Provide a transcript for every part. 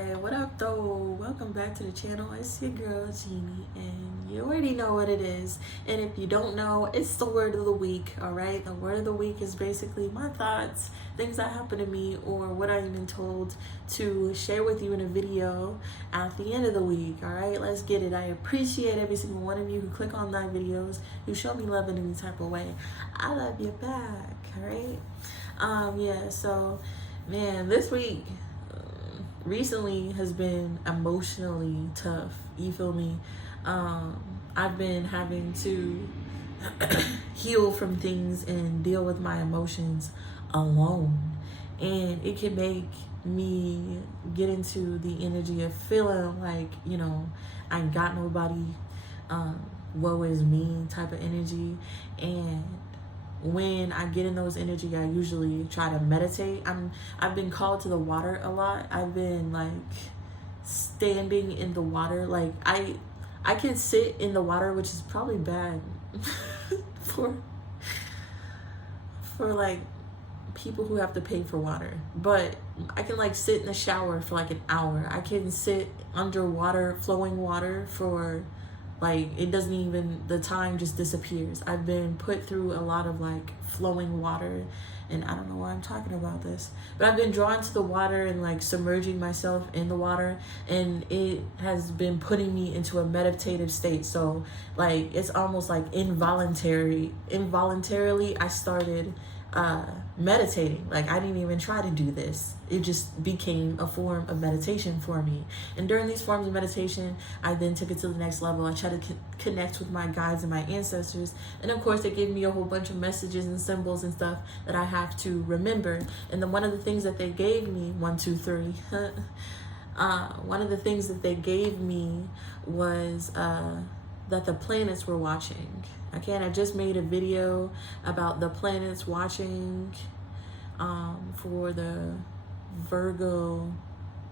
Alright, what up though? Welcome back to the channel. It's your girl Jeannie, and you already know what it is. And if you don't know, it's the word of the week. Alright, the word of the week is basically my thoughts, things that happen to me, or what I've been told to share with you in a video at the end of the week. Alright, let's get it. I appreciate every single one of you who click on my videos, who show me love in any type of way. I love you back. Alright, yeah, so man, this week recently has been emotionally tough. You feel me? I've been having to heal from things and deal with my emotions alone, and it can make me get into the energy of feeling like, you know, I ain't got nobody, woe is me type of energy. And when I get in those energy, I usually try to meditate. I've been called to the water a lot. I've been like standing in the water. Like I can sit in the water, which is probably bad for like people who have to pay for water. But I can like sit in the shower for like an hour. I can sit underwater, flowing water for like, it doesn't even, the time just disappears. I've been put through a lot of like flowing water, and I don't know why I'm talking about this, but I've been drawn to the water and like submerging myself in the water, and it has been putting me into a meditative state. So like, it's almost like involuntarily I started meditating. Like I didn't even try to do this. It just became a form of meditation for me. And during these forms of meditation, I then took it to the next level. I tried to connect with my guides and my ancestors. And of course, they gave me a whole bunch of messages and symbols and stuff that I have to remember. And then one of the things that they gave me, 1, 2, 3, one of the things that they gave me was that the planets were watching. Okay, and I just made a video about the planets watching for the Virgo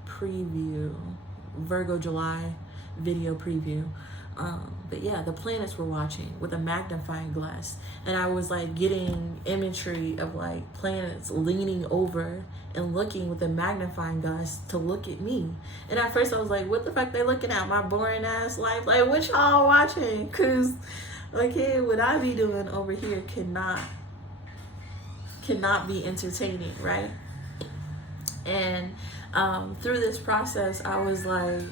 preview, Virgo July video preview. But yeah, the planets were watching with a magnifying glass, and I was like getting imagery of like planets leaning over and looking with a magnifying glass to look at me. And at first I was like, what the fuck they looking at? My boring ass life? Like, what y'all watching? Cause okay, what I be doing over here cannot be entertaining, right? And through this process, I was like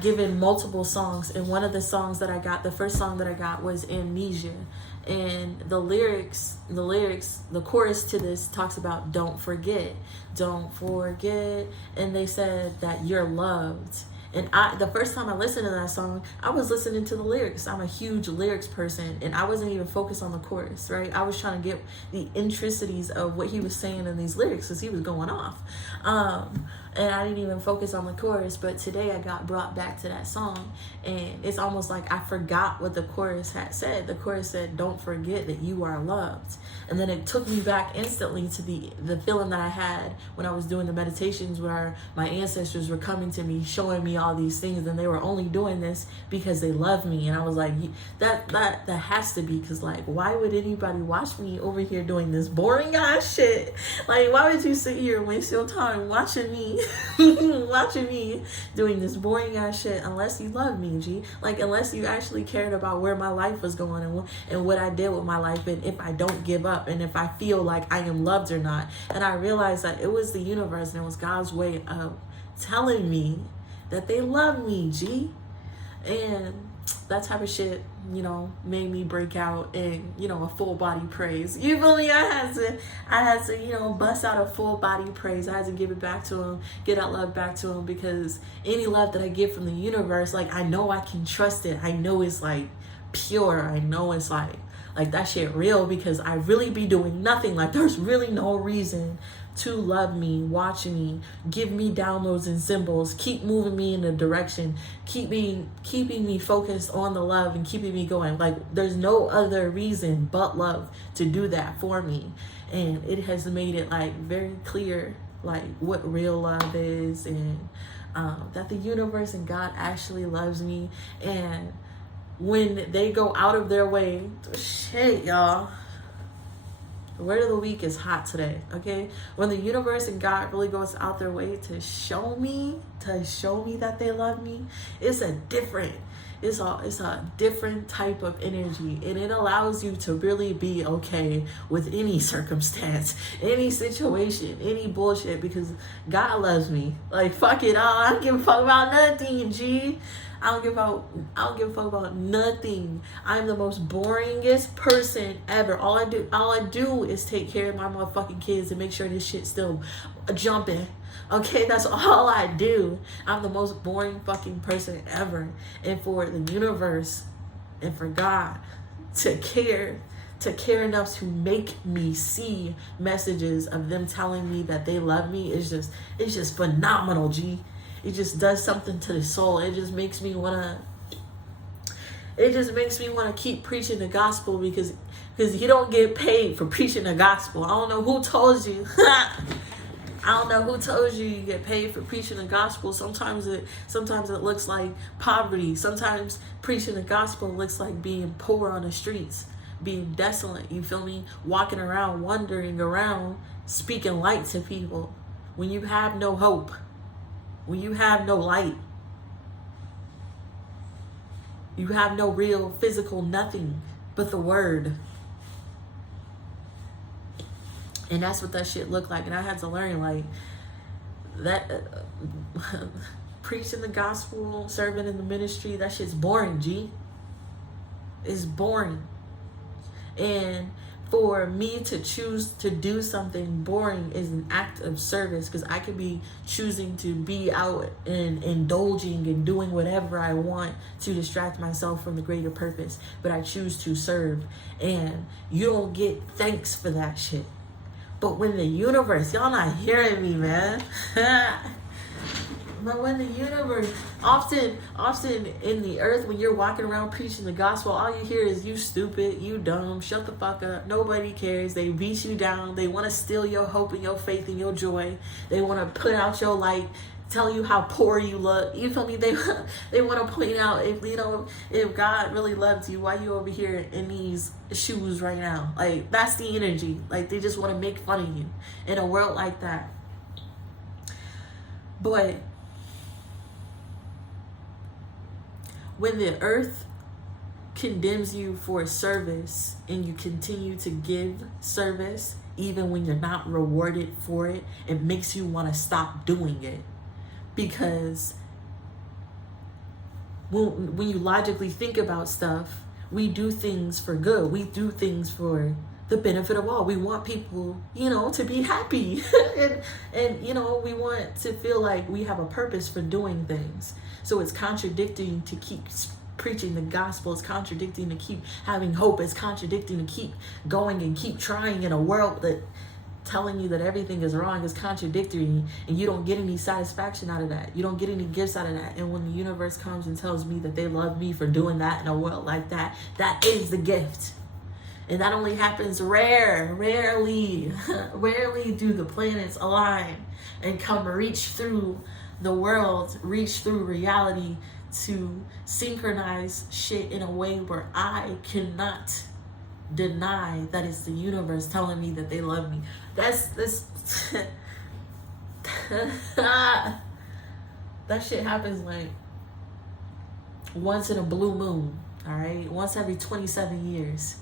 given multiple songs, and one of the songs that I got, the first song that I got was Amnesia, and the chorus to this talks about don't forget, and they said that you're loved. And the first time I listened to that song, I was listening to the lyrics. I'm a huge lyrics person, and I wasn't even focused on the chorus, right? I was trying to get the intricacies of what he was saying in these lyrics because he was going off. And I didn't even focus on the chorus, but today I got brought back to that song, and it's almost like I forgot what the chorus had said. The chorus said, don't forget that you are loved. And then it took me back instantly to the feeling that I had when I was doing the meditations, where my ancestors were coming to me, showing me all these things, and they were only doing this because they love me. And I was like, that has to be, because like, why would anybody watch me over here doing this boring ass shit? Like, why would you sit here and waste your time watching me watching me doing this boring ass shit unless you love me, G? Like, unless you actually cared about where my life was going and what I did with my life, and if I don't give up, and if I feel like I am loved or not. And I realized that it was the universe and it was God's way of telling me that they love me, G. And that type of shit, you know, made me break out in, you know, a full body praise. You feel me? I had to, you know, bust out a full body praise. I had to give it back to him, get that love back to him, because any love that I get from the universe, like, I know I can trust it. I know it's like pure. I know it's like that shit real, because I really be doing nothing. Like, there's really no reason to love me, watch me, give me downloads and symbols, keep moving me in a direction, keeping me focused on the love and keeping me going. Like, there's no other reason but love to do that for me. And it has made it like very clear like what real love is, and that the universe and God actually loves me. And when they go out of their way, shit, y'all, Word of the week is hot today, okay? When the universe and God really goes out their way to show me that they love me, it's a different type of energy, and it allows you to really be okay with any circumstance, any situation, any bullshit, because God loves me. Like, fuck it all. I don't give a fuck about nothing, G. I don't give a fuck about nothing. I'm the most boringest person ever. All I do is take care of my motherfucking kids and make sure this shit's still jumping. Okay, that's all I do. I'm the most boring fucking person ever. And for the universe and for God to care enough to make me see messages of them telling me that they love me is just phenomenal, G. It just does something to the soul. It just makes me wanna keep preaching the gospel, because you don't get paid for preaching the gospel. I don't know who told you. I don't know who told you get paid for preaching the gospel. Sometimes it looks like poverty. Sometimes preaching the gospel looks like being poor on the streets, being desolate, you feel me? Walking around, wandering around, speaking light to people when you have no hope, when you have no light, you have no real physical nothing but the word. And that's what that shit looked like. And I had to learn, like, that preaching the gospel, serving in the ministry, that shit's boring, G. It's boring. And for me to choose to do something boring is an act of service, because I could be choosing to be out and indulging and doing whatever I want to distract myself from the greater purpose. But I choose to serve. And you don't get thanks for that shit. But when the universe, y'all not hearing me, man. But when the universe, often in the earth, when you're walking around preaching the gospel, all you hear is, you stupid, you dumb, shut the fuck up, nobody cares. They beat you down. They want to steal your hope and your faith and your joy. They want to put out your light, tell you how poor you look. You feel me? They want to point out, if God really loved you, why you over here in these shoes right now? Like, that's the energy. Like, they just want to make fun of you in a world like that. But when the earth condemns you for service and you continue to give service even when you're not rewarded for it, it makes you want to stop doing it. Because when you logically think about stuff, we do things for good. We do things for the benefit of all. We want people, to be happy. and we want to feel like we have a purpose for doing things. So it's contradicting to keep preaching the gospel. It's contradicting to keep having hope. It's contradicting to keep going and keep trying in a world that telling you that everything is wrong is contradictory, and you don't get any satisfaction out of that. You don't get any gifts out of that. And when the universe comes and tells me that they love me for doing that in a world like that, that is the gift. And that only happens rarely. Rarely do the planets align and come reach through the world, reach through reality to synchronize shit in a way where I cannot deny that it's the universe telling me that they love me. That's that shit happens like once in a blue moon, all right? Once every 27 years,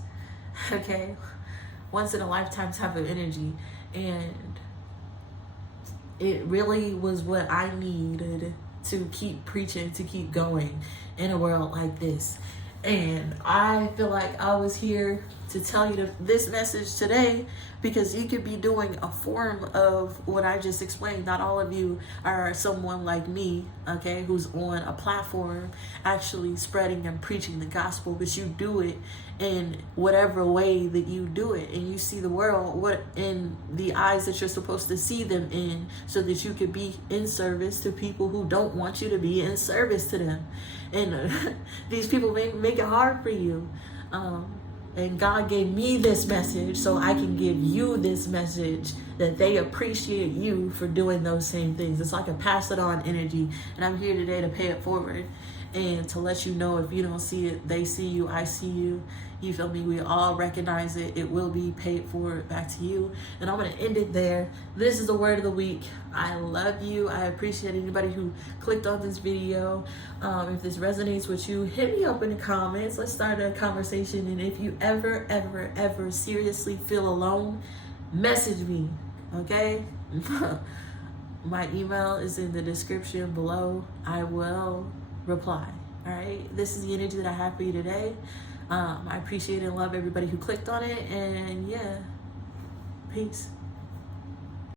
okay? Once in a lifetime type of energy. And it really was what I needed to keep preaching, to keep going in a world like this. And I feel like I was here to tell you this message today, because you could be doing a form of what I just explained. Not all of you are someone like me, okay, who's on a platform actually spreading and preaching the gospel, but you do it in whatever way that you do it, and you see the world in the eyes that you're supposed to see them in, so that you could be in service to people who don't want you to be in service to them. And these people make it hard for you. And God gave me this message so I can give you this message that they appreciate you for doing those same things. It's like a pass it on energy. And I'm here today to pay it forward and to let you know, if you don't see it, they see you, I see you. You feel me? We all recognize it. It will be paid forward back to you. And I'm going to end it there. This is the word of the week. I love you. I appreciate anybody who clicked on this video. If this resonates with you, hit me up in the comments. Let's start a conversation. And if you ever seriously feel alone, message me, okay? My email is in the description below. I will reply. All right, this is the energy that I have for you today. I appreciate and love everybody who clicked on it, and yeah, peace.